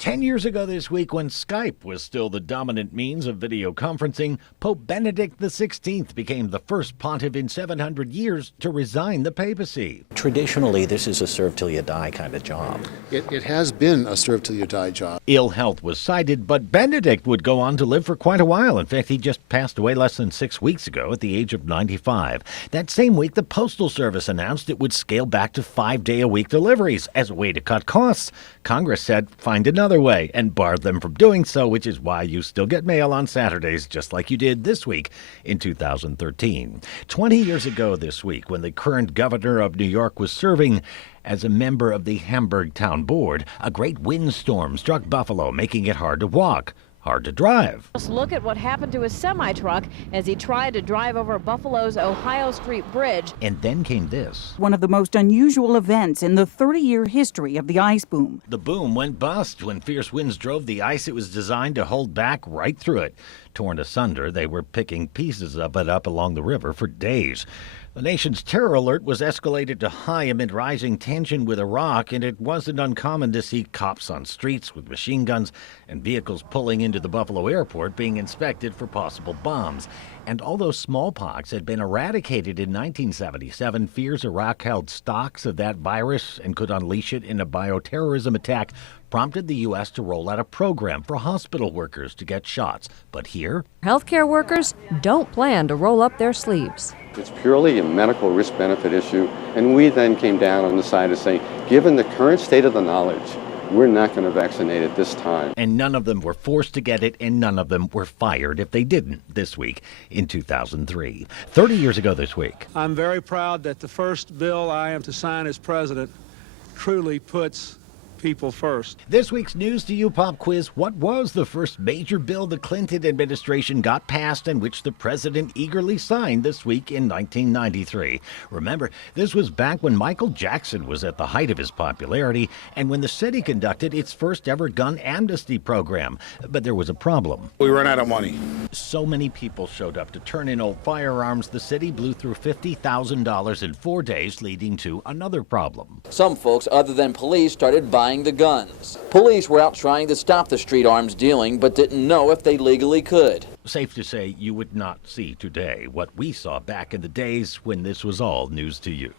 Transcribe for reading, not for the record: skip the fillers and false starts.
10 years ago this week, when Skype was still the dominant means of video conferencing, Pope Benedict XVI became the first pontiff in 700 years to resign the papacy. Traditionally, this is a serve-till-you-die kind of job. It has been a serve-till-you-die job. Ill health was cited, but Benedict would go on to live for quite a while. In fact, he just passed away less than 6 weeks ago at the age of 95. That same week, the Postal Service announced it would scale back to 5-day-a-week deliveries as a way to cut costs. Congress said, find another way, and barred them from doing so, which is why you still get mail on Saturdays, just like you did this week in 2013. 20 years ago this week, when the current governor of New York was serving as a member of the Hamburg Town Board, a great windstorm struck Buffalo, making it hard to walk, hard to drive. Just look at what happened to his semi-truck as he tried to drive over Buffalo's Ohio Street Bridge. And then came this. One of the most unusual events in the 30-year history of the ice boom. The boom went bust when fierce winds drove the ice it was designed to hold back right through it. Torn asunder, they were picking pieces of it up along the river for days. The nation's terror alert was escalated to high amid rising tension with Iraq, and it wasn't uncommon to see cops on streets with machine guns and vehicles pulling into the Buffalo airport being inspected for possible bombs. And although smallpox had been eradicated in 1977, fears Iraq held stocks of that virus and could unleash it in a bioterrorism attack prompted the U.S. to roll out a program for hospital workers to get shots. But here, healthcare workers don't plan to roll up their sleeves. It's purely a medical risk-benefit issue, and we then came down on the side of saying, given the current state of the knowledge, we're not going to vaccinate at this time. And none of them were forced to get it, and none of them were fired if they didn't this week in 2003. 30 years ago this week. I'm very proud that the first bill I am to sign as president truly puts people first. This week's News to You pop quiz: what was the first major bill the Clinton administration got passed and which the president eagerly signed this week in 1993? Remember, this was back when Michael Jackson was at the height of his popularity and when the city conducted its first ever gun amnesty program. But there was a problem. We ran out of money. So many people showed up to turn in old firearms, the city blew through $50,000 in 4 days, leading to another problem. Some folks other than police started buying the guns. Police were out trying to stop the street arms dealing, but didn't know if they legally could. Safe to say you would not see today what we saw back in the days when this was all news to you.